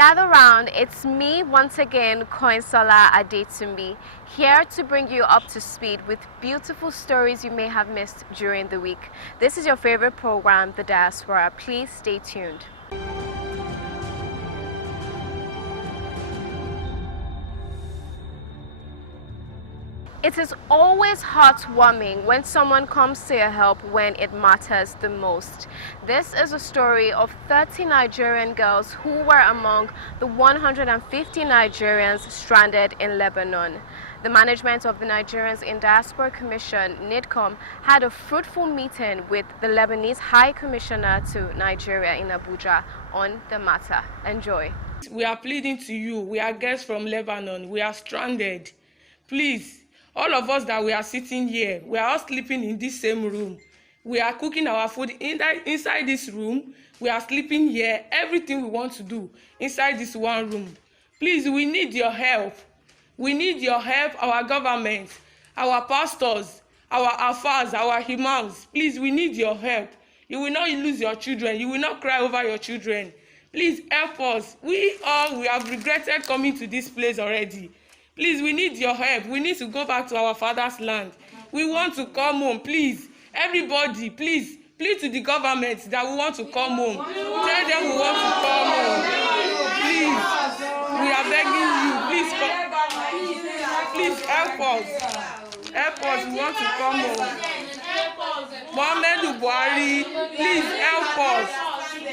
Gather round, it's me once again, Koinsola Adetumbi, here to bring you up to speed with beautiful stories you may have missed during the week. This is your favorite program, The Diaspora. Please stay tuned. It is always heartwarming when someone comes to your help when it matters the most. This is a story of 30 Nigerian girls who were among the 150 Nigerians stranded in Lebanon. The management of the Nigerians in Diaspora Commission, NIDCOM, had a fruitful meeting with the Lebanese High Commissioner to Nigeria in Abuja on the matter. Enjoy. We are pleading to you. We are guests from Lebanon. We are stranded. Please. All of us that we are sitting here, we are all sleeping in this same room. We are cooking our food inside this room. We are sleeping here. Everything we want to do inside this one room. Please, we need your help. We need your help, our government, our pastors, our afars, our imams. Please, we need your help. You will not lose your children. You will not cry over your children. Please help us. We have regretted coming to this place already. Please, we need your help. We need to go back to our father's land. We want to come home. Please, everybody, please, plead to the government that we want to come home. Tell them we want to come home. Please, we are begging you. Please help us. Help us. We want to come home. Mohamed Buhari, please help us.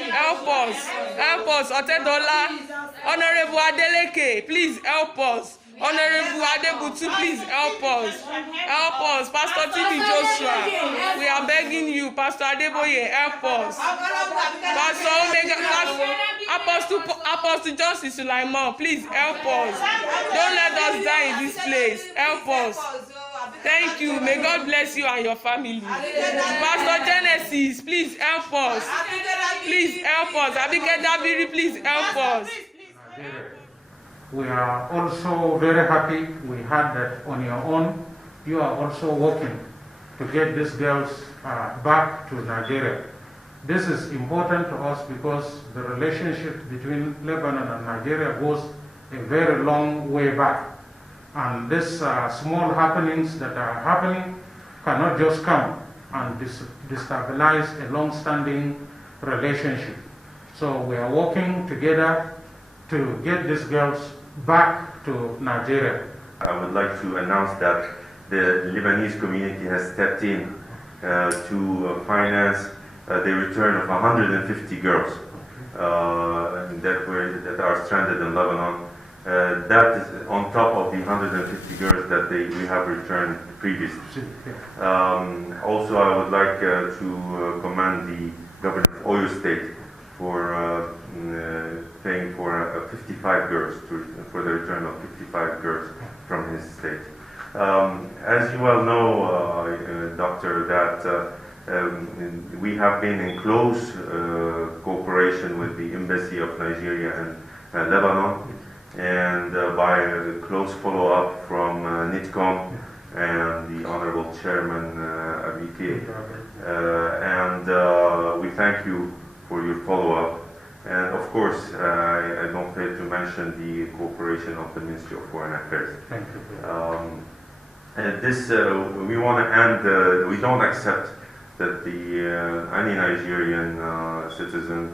Help us. Help us. Otedola, Honorable Adeleke, please help us. Honorable Adebutu, please help us. Help us. Pastor T.B. Joshua, we are begging you. Pastor Adeboye, help us. Pastor Omega, Apostle Justice Sulaiman, please help us. Don't let us die in this place. Help us. Thank you. May God bless you and your family. Pastor Genesis, please help us. Please help us. Abike Dabiri, please help us. We are also very happy we heard that on your own you are also working to get these girls back to Nigeria. This is important to us because the relationship between Lebanon and Nigeria goes a very long way back. And these small happenings that are happening cannot just come and destabilize a long-standing relationship. So we are working together to get these girls back to Nigeria. I would like to announce that the Lebanese community has stepped in to finance the return of 150 girls that are stranded in Lebanon. That is on top of the 150 girls that we have returned previously. Also, I would like to commend the government of Oyo State for paying for 55 girls, for the return of 55 girls from his state. As you well know, Doctor, that we have been in close cooperation with the Embassy of Nigeria and Lebanon, and by a close follow-up from NIDCOM and the Honorable Chairman Abike. And we thank you for your follow-up. And of course, I don't fail to mention the cooperation of the Ministry of Foreign Affairs. Thank you. And this, we want to end, we don't accept that any Nigerian citizen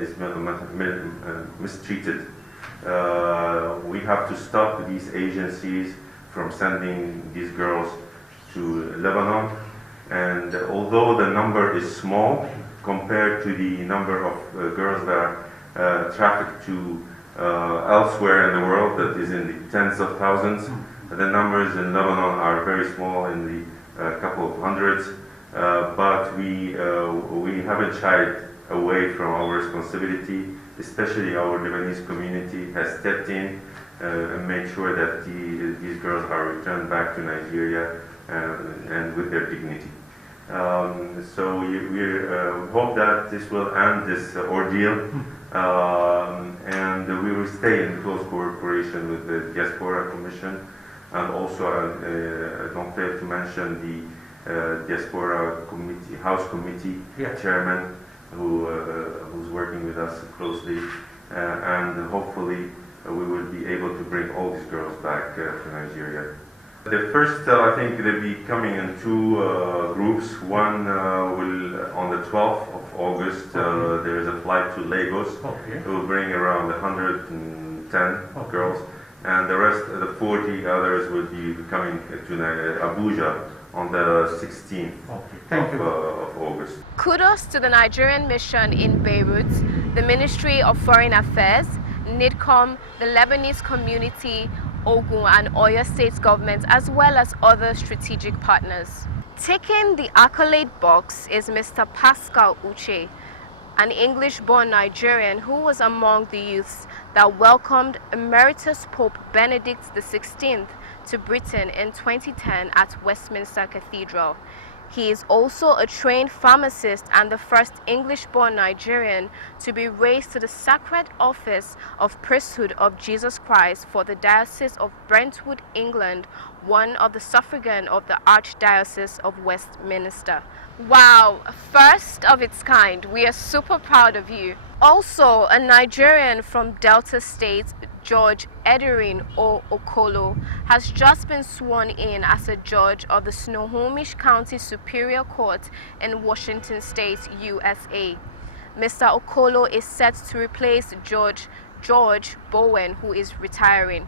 is mistreated. We have to stop these agencies from sending these girls to Lebanon. And although the number is small, compared to the number of girls that are trafficked to elsewhere in the world, that is in the tens of thousands. The numbers in Lebanon are very small, in the couple of hundreds, but we haven't shied away from our responsibility. Especially our Lebanese community has stepped in and made sure that these girls are returned back to Nigeria and with their dignity. So we hope that this will end this ordeal, and we will stay in close cooperation with the Diaspora Commission, and also I don't fail to mention the Diaspora Committee, House Committee Chairman, who's working with us closely, and hopefully we will be able to bring all these girls back to Nigeria. The first, I think they'll be coming in two groups. One will, on the 12th of August, there is a flight to Lagos. It will bring around 110 girls, and the rest, the 40 others, will be coming to Abuja on the 16th of August. Kudos to the Nigerian mission in Beirut, the Ministry of Foreign Affairs, NIDCOM, the Lebanese community, Ogun and Oyo State governments, as well as other strategic partners. Ticking the accolade box is Mr. Pascal Uche, an English-born Nigerian who was among the youths that welcomed Emeritus Pope Benedict XVI to Britain in 2010 at Westminster Cathedral. He is also a trained pharmacist and the first English-born Nigerian to be raised to the sacred office of priesthood of Jesus Christ for the Diocese of Brentwood, England, one of the suffragan of the Archdiocese of Westminster. Wow, first of its kind. We are super proud of you. Also, a Nigerian from Delta State, George Ederin O. Okolo, has just been sworn in as a judge of the Snohomish County Superior Court in Washington State, USA. Mr. Okolo is set to replace George Bowen, who is retiring.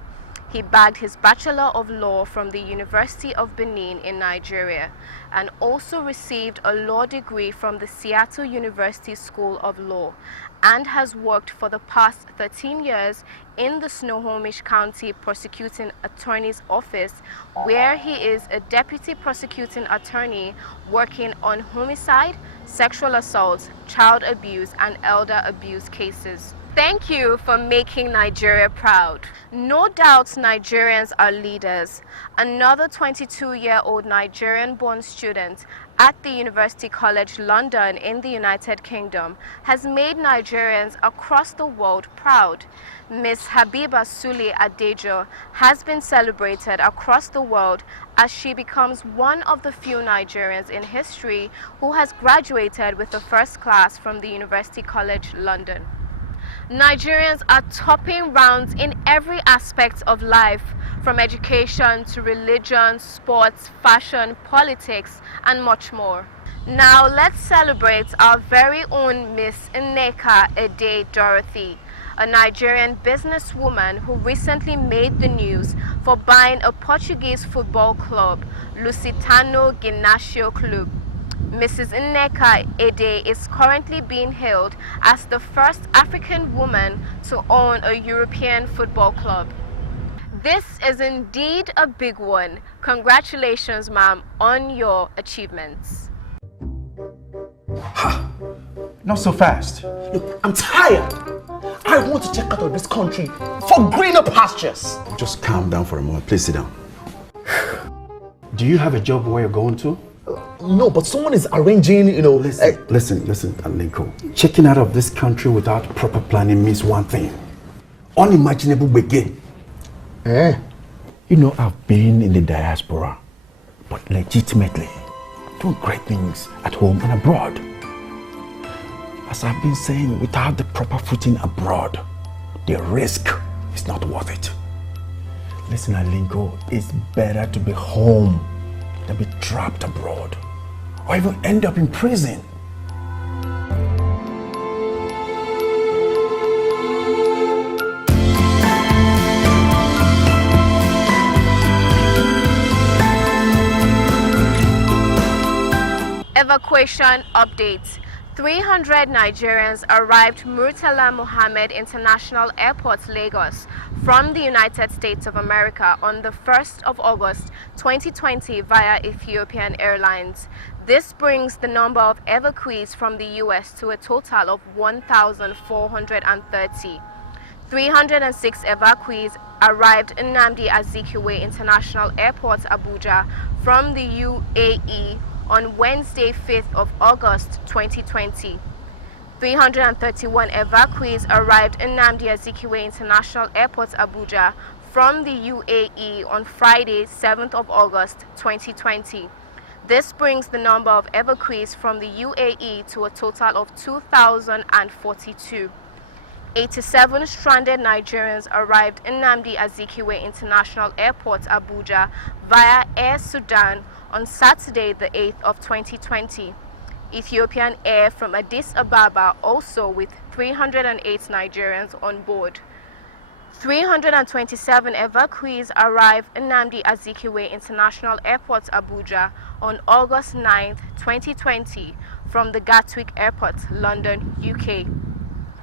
He bagged his Bachelor of Law from the University of Benin in Nigeria and also received a law degree from the Seattle University School of Law and has worked for the past 13 years in the Snohomish County Prosecuting Attorney's Office, where he is a deputy prosecuting attorney working on homicide, sexual assault, child abuse, and elder abuse cases. Thank you for making Nigeria proud. No doubt Nigerians are leaders. Another 22-year-old Nigerian-born student at the University College London in the United Kingdom has made Nigerians across the world proud. Ms. Habiba Sule Adejo has been celebrated across the world as she becomes one of the few Nigerians in history who has graduated with the first class from the University College London. Nigerians are topping rounds in every aspect of life, from education to religion, sports, fashion, politics, and much more. Now let's celebrate our very own Miss Nneka Ede Dorothy, a Nigerian businesswoman who recently made the news for buying a Portuguese football club, Lusitano Gimnasio Club. Mrs. Nneka Ede is currently being hailed as the first African woman to own a European football club. This is indeed a big one. Congratulations, ma'am, on your achievements. Ha! Not so fast. Look, I'm tired. I want to check out of this country for greener pastures. Just calm down for a moment. Please sit down. Do you have a job where you're going to? No, but someone is arranging, Listen, Alinko. Checking out of this country without proper planning means one thing. Unimaginable begin. You know, I've been in the diaspora, but legitimately doing great things at home and abroad. As I've been saying, without the proper footing abroad, the risk is not worth it. Listen, Alinko, it's better to be home than be trapped abroad, or even end up in prison. Evacuation update. 300 Nigerians arrived Murtala Mohammed International Airport, Lagos, from the United States of America on the 1st of August 2020 via Ethiopian Airlines. This brings the number of evacuees from the US to a total of 1,430. 306 evacuees arrived in Nnamdi Azikiwe International Airport, Abuja, from the UAE on Wednesday, 5th of August 2020. 331 evacuees arrived in Nnamdi Azikiwe International Airport, Abuja, from the UAE on Friday, 7th of August 2020. This brings the number of evacuees from the UAE to a total of 2,042. 87 stranded Nigerians arrived in Nnamdi Azikiwe International Airport, Abuja, via Air Sudan on Saturday, the 8th of 2020. Ethiopian Air from Addis Ababa also with 308 Nigerians on board. 327 evacuees arrived in Nnamdi Azikiwe International Airport, Abuja on August 9, 2020 from the Gatwick Airport, London, UK.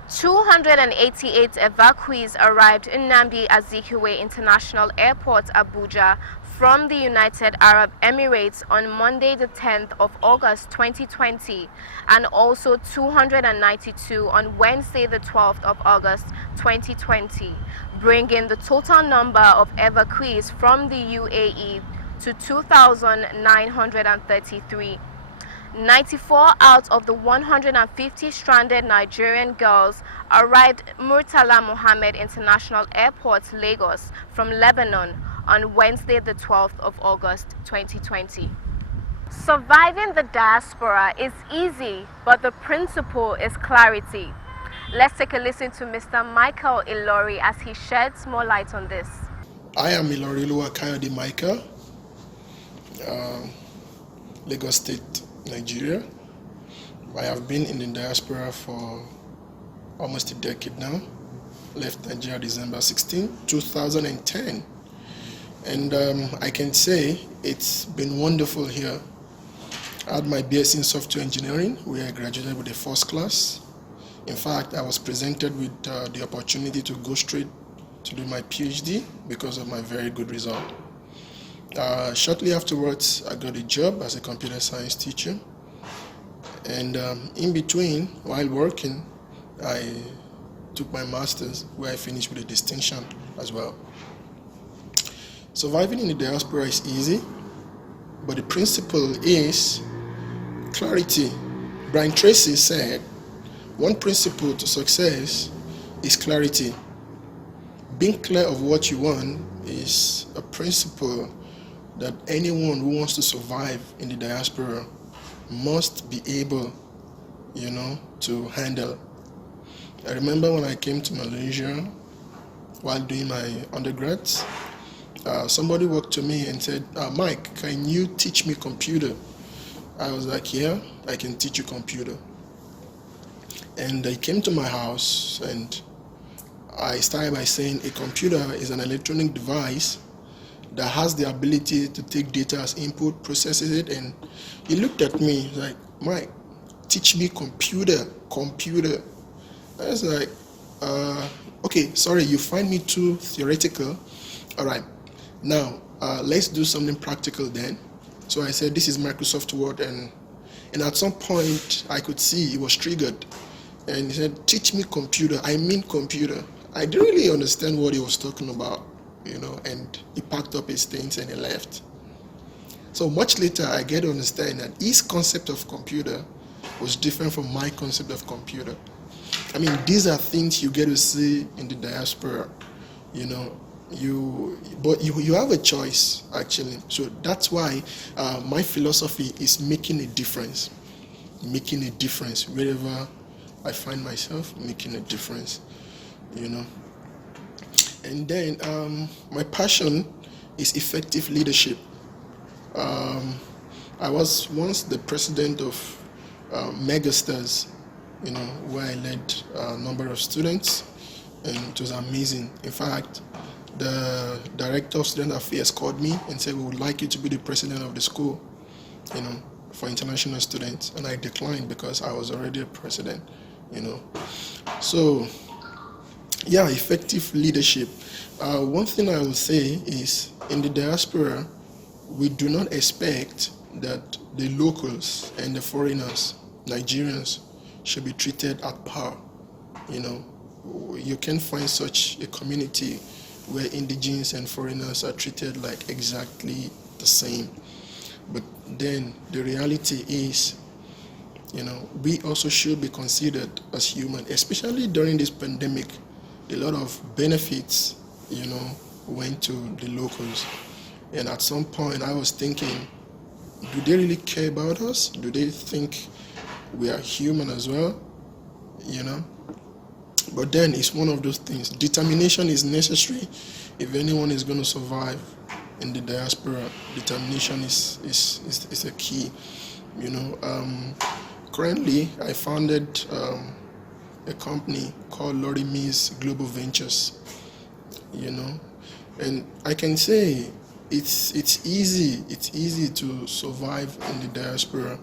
288 evacuees arrived in Nnamdi Azikiwe International Airport, Abuja from the United Arab Emirates on Monday the 10th of August 2020 and also 292 on Wednesday the 12th of August 2020, bringing the total number of evacuees from the UAE to 2,933. 94 out of the 150 stranded Nigerian girls arrived Murtala Mohammed International Airport, Lagos, from Lebanon on Wednesday the 12th of August 2020. Surviving the diaspora is easy, but the principle is clarity. Let's take a listen to Mr. Michael Ilori as he sheds more light on this. I am Ilori Kayode Michael, Lagos State, Nigeria. I have been in the diaspora for almost a decade now. Left Nigeria December 16, 2010. And I can say it's been wonderful here. I had my BSc in software engineering, where I graduated with a first class. In fact, I was presented with the opportunity to go straight to do my PhD because of my very good result. Shortly afterwards, I got a job as a computer science teacher. And in between, while working, I took my master's, where I finished with a distinction as well. Surviving in the diaspora is easy, but the principle is clarity. Brian Tracy said, one principle to success is clarity. Being clear of what you want is a principle that anyone who wants to survive in the diaspora must be able, to handle. I remember when I came to Malaysia while doing my undergrads, somebody walked to me and said, Mike, can you teach me computer? I was like, yeah, I can teach you computer. And they came to my house and I started by saying a computer is an electronic device that has the ability to take data as input, processes it, and he looked at me like, Mike, teach me computer. I was like, okay, sorry, you find me too theoretical. All right, now let's do something practical then. So I said, this is Microsoft Word, and at some point I could see he was triggered. And he said, teach me computer. I mean computer. I didn't really understand what he was talking about, and he packed up his things and he left. So much later, I get to understand that his concept of computer was different from my concept of computer. I mean, these are things you get to see in the diaspora, but you have a choice, actually. So that's why my philosophy is making a difference wherever I find myself, making a difference, And then my passion is effective leadership. I was once the president of Megastars, where I led a number of students, and it was amazing. In fact, the director of student affairs called me and said, we would like you to be the president of the school, for international students. And I declined because I was already a president, So, yeah, effective leadership. One thing I will say is, in the diaspora, we do not expect that the locals and the foreigners, Nigerians, should be treated at par. You can find such a community where indigenes and foreigners are treated like exactly the same. But then the reality is, we also should be considered as human, especially during this pandemic. A lot of benefits, went to the locals. And at some point I was thinking, do they really care about us? Do they think we are human as well? But then it's one of those things. Determination is necessary if anyone is going to survive in the diaspora. Determination is a key. You know, currently I founded a company called Lori Mees Global Ventures. You know, and I can say it's easy to survive in the diaspora,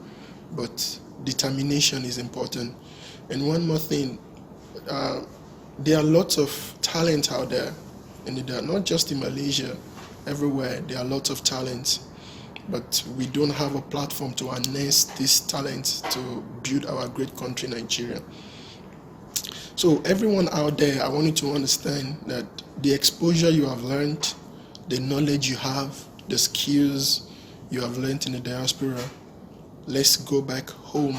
but determination is important. And one more thing, there are lots of talent out there, and not just in Malaysia, everywhere there are lots of talent, but we don't have a platform to harness this talent to build our great country, Nigeria. So everyone out there, I want you to understand that the exposure you have learned, the knowledge you have, the skills you have learned in the diaspora, let's go back home.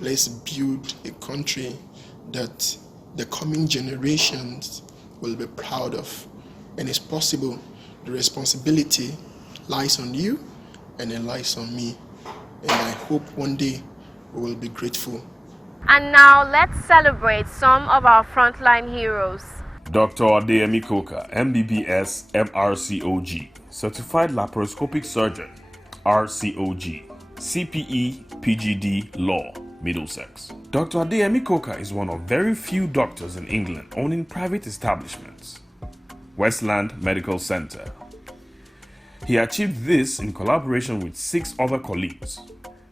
Let's build a country that the coming generations will be proud of. And it's possible. The responsibility lies on you and it lies on me. And I hope one day we will be grateful. And now let's celebrate some of our frontline heroes. Dr. Adeyemi Koka, MBBS, MRCOG, Certified Laparoscopic Surgeon, RCOG, CPE, PGD, Law, Middlesex. Dr. Adeyemi Koka is one of very few doctors in England owning private establishments. Westland Medical Center. He achieved this in collaboration with 6 other colleagues.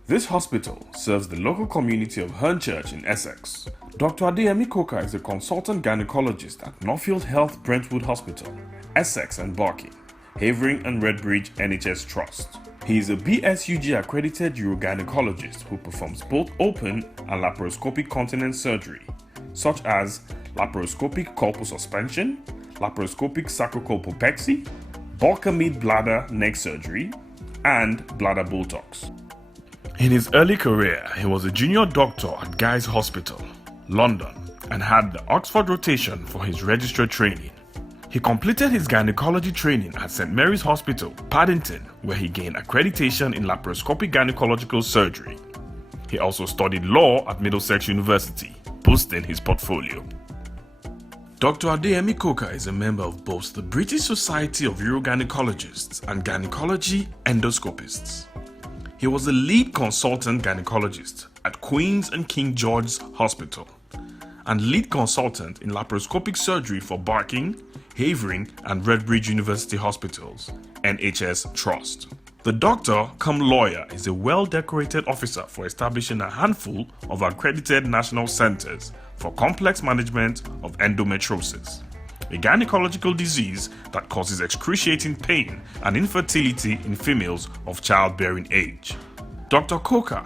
This hospital serves the local community of Hornchurch in Essex. Dr. Adeyemi Koka is a consultant gynecologist at Northfield Health Brentwood Hospital, Essex and Barking, Havering and Redbridge NHS Trust. He is a BSUG accredited urogynecologist who performs both open and laparoscopic continence surgery, such as laparoscopic colposuspension, laparoscopic sacrocolpopexy, Bulkamid bladder neck surgery, and bladder Botox. In his early career, he was a junior doctor at Guy's Hospital, London, and had the Oxford rotation for his registrar training. He completed his gynecology training at St. Mary's Hospital, Paddington, where he gained accreditation in laparoscopic gynecological surgery. He also studied law at Middlesex University, boosting his portfolio. Dr. Adeyemi Koka is a member of both the British Society of Urogynecologists and Gynecology Endoscopists. He was the lead consultant gynecologist at Queen's and King George's Hospital and lead consultant in laparoscopic surgery for Barking, Havering and Redbridge University Hospitals, NHS Trust. The doctor cum lawyer is a well-decorated officer for establishing a handful of accredited national centers for complex management of endometriosis, a gynecological disease that causes excruciating pain and infertility in females of childbearing age. Dr. Koka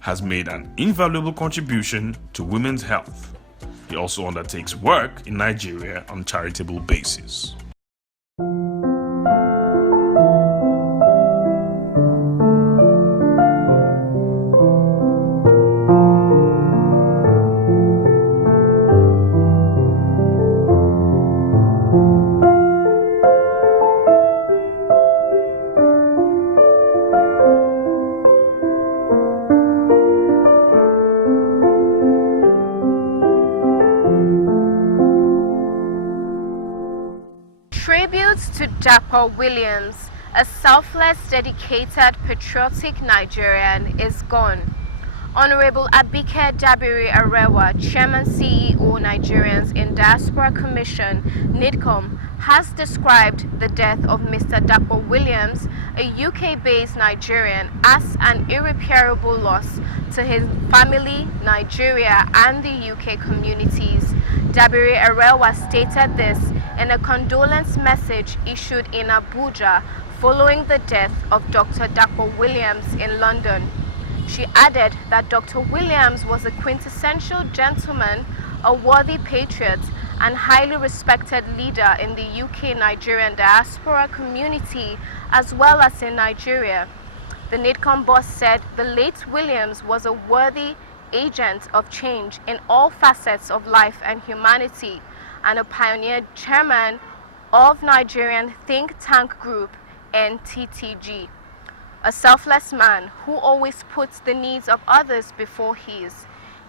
has made an invaluable contribution to women's health. He also undertakes work in Nigeria on charitable basis. Tributes to Dapper Williams, a selfless, dedicated, patriotic Nigerian, is gone. Honorable Abike Dabiri Arewa, Chairman CEO Nigerians in Diaspora Commission, NIDCOM, has described the death of Mr. Dapper Williams, a UK-based Nigerian, as an irreparable loss to his family, Nigeria, and the UK communities. Dabiri Arewa stated this in a condolence message issued in Abuja following the death of Dr. Dapper Williams in London. She added that Dr. Williams was a quintessential gentleman, a worthy patriot, and highly respected leader in the UK-Nigerian diaspora community as well as in Nigeria. The NIDCOM boss said the late Williams was a worthy agent of change in all facets of life and humanity, and a pioneer chairman of Nigerian think tank group NTTG. A selfless man who always puts the needs of others before his.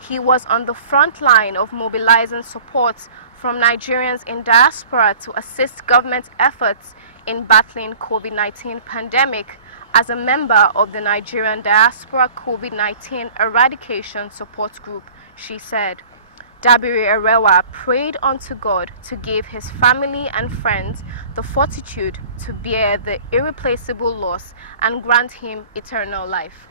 He was on the front line of mobilizing support from Nigerians in diaspora to assist government efforts in battling COVID-19 pandemic as a member of the Nigerian Diaspora COVID-19 Eradication Support Group, she said. Dabiri Erewa prayed unto God to give his family and friends the fortitude to bear the irreplaceable loss and grant him eternal life.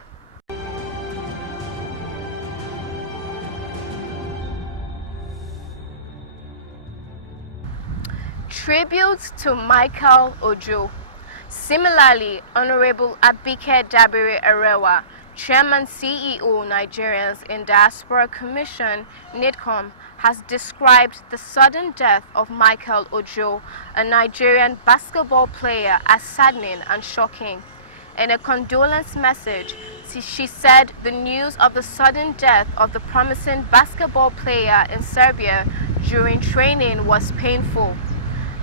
Tribute to Michael Ojo. Similarly, Honorable Abike Dabiri Erewa, Chairman CEO Nigerians in Diaspora Commission, NIDCOM, has described the sudden death of Michael Ojo, a Nigerian basketball player, as saddening and shocking. In a condolence message, she said the news of the sudden death of the promising basketball player in Serbia during training was painful.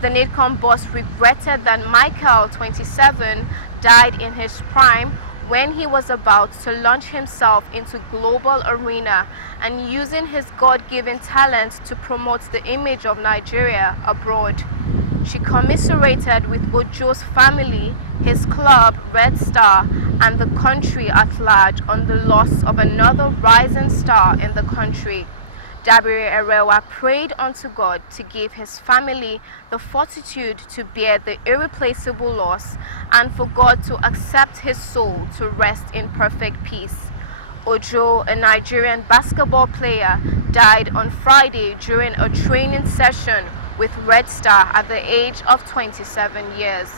The NIDCOM boss regretted that Michael, 27, died in his prime when he was about to launch himself into global arena and using his God-given talent to promote the image of Nigeria abroad. She commiserated with Ojo's family, his club, Red Star, and the country at large on the loss of another rising star in the country. Dabiri Erewa prayed unto God to give his family the fortitude to bear the irreplaceable loss and for God to accept his soul to rest in perfect peace. Ojo, a Nigerian basketball player, died on Friday during a training session with Red Star at the age of 27 years.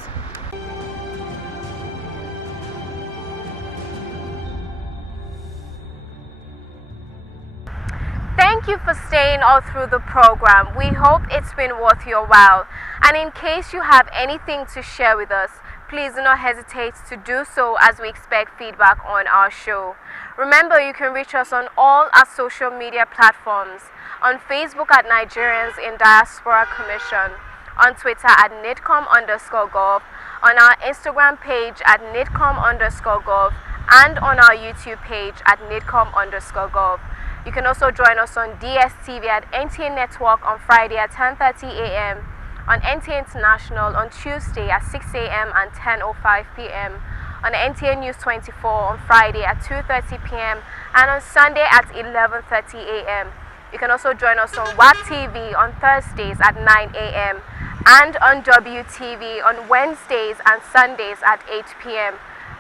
Thank you for staying all through the program. We hope it's been worth your while. And in case you have anything to share with us, please do not hesitate to do so as we expect feedback on our show. Remember, you can reach us on all our social media platforms. On Facebook at Nigerians in Diaspora Commission, on Twitter at NIDCOM_gov, on our Instagram page at NIDCOM_gov, and on our YouTube page at NIDCOM_gov. You can also join us on DSTV at NTA Network on Friday at 10:30 a.m., on NTA International on Tuesday at 6 a.m. and 10:05 p.m., on NTA News 24 on Friday at 2:30 p.m., and on Sunday at 11:30 a.m. You can also join us on WAP TV on Thursdays at 9 a.m. and on WTV on Wednesdays and Sundays at 8 p.m.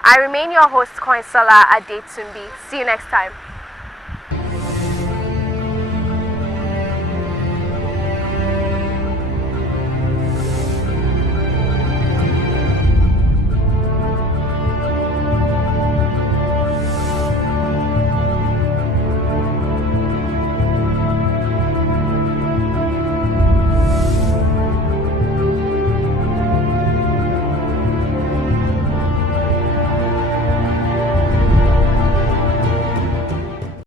I remain your host, Koinsala Adetumbi. See you next time.